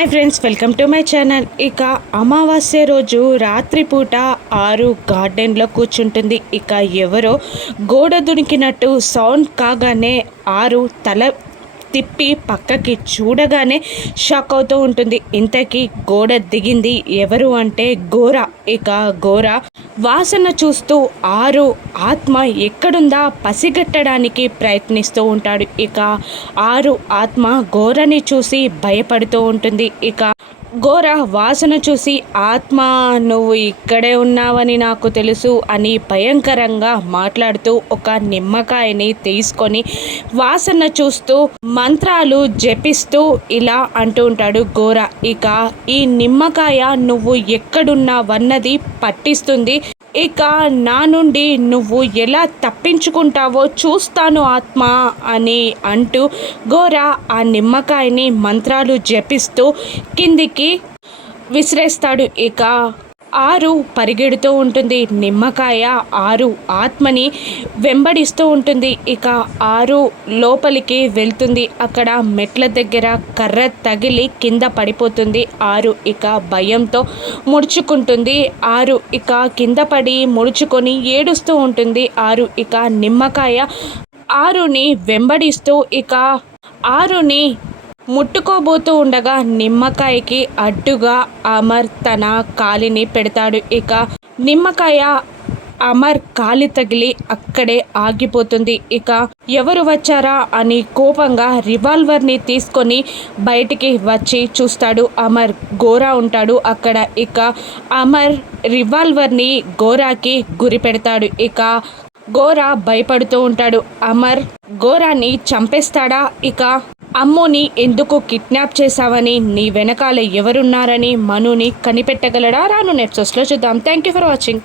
Hi friends, welcome to my channel. ఇక అమావాస్య రోజు రాత్రిపూట ఆరు గార్డెన్లో కూర్చుంటుంది. ఇక ఎవరో గోడ దునికినట్టు సౌండ్ కాగానే ఆరు తల తిప్పి పక్కకి చూడగానే షాక్ అవుతూ ఉంటుంది. ఇంతకీ గోడ దిగింది ఎవరు అంటే గోర. ఇక గోర వాసన చూస్తూ ఆరు ఆత్మ ఎక్కడుందా పసిగట్టడానికి ప్రయత్నిస్తూ ఉంటాడు. ఇక ఆరు ఆత్మ గోరని చూసి భయపడుతూ ఉంటుంది. ఇక గోర వాసన చూసి ఆత్మ నువ్వు ఇక్కడే ఉన్నావని నాకు తెలుసు అని భయంకరంగా మాట్లాడుతూ ఒక నిమ్మకాయని తీసుకొని వాసన చూస్తూ మంత్రాలు జపిస్తూ ఇలా అంటూ ఉంటాడు గోర. ఇక ఈ నిమ్మకాయ నువ్వు ఎక్కడున్నావన్నది పట్టిస్తుంది. ఇక నా నుండి నువ్వు ఎలా తప్పించుకుంటావో చూస్తాను ఆత్మ అని అంటూ గోర ఆ నిమ్మకాయని మంత్రాలు జపిస్తూ కిందికి విసిరేస్తాడు. ఇక ఆరు పరిగెడుతూ ఉంటుంది. నిమ్మకాయ ఆరు ఆత్మని వెంబడిస్తూ ఉంటుంది. ఇక ఆరు లోపలికి వెళ్తుంది. అక్కడ మెట్ల దగ్గర కర్ర తగిలి కింద పడిపోతుంది. ఆరు ఇక భయంతో ముడుచుకుంటుంది. ఆరు ఇక కింద పడి ముడుచుకొని ఏడుస్తూ ఉంటుంది. ఆరు ఇక నిమ్మకాయ ఆరుని వెంబడిస్తూ ఇక ఆరుని ముట్టుకోబోతూ ఉండగా నిమ్మకాయకి అడ్డుగా అమర్ తన కాలిని పెడతాడు. ఇక నిమ్మకాయ అమర్ కాలి తగిలి అక్కడే ఆగిపోతుంది. ఇక ఎవరు వచ్చారా అని కోపంగా రివాల్వర్ని తీసుకొని బయటికి వచ్చి చూస్తాడు. అమర్ గోరా ఉంటాడు అక్కడ. ఇక అమర్ రివాల్వర్ని గోరాకి గురి పెడతాడు. ఇక గోరా భయపడుతూ ఉంటాడు. అమర్ గోరాని చంపేస్తాడా? ఇక అమ్ముని ఎందుకు కిడ్నాప్ చేశావని, నీ వెనకాల ఎవరున్నారని మనుని కనిపెట్టగలడా? రాను నెట్సోస్లో చూద్దాం. Thank you for watching.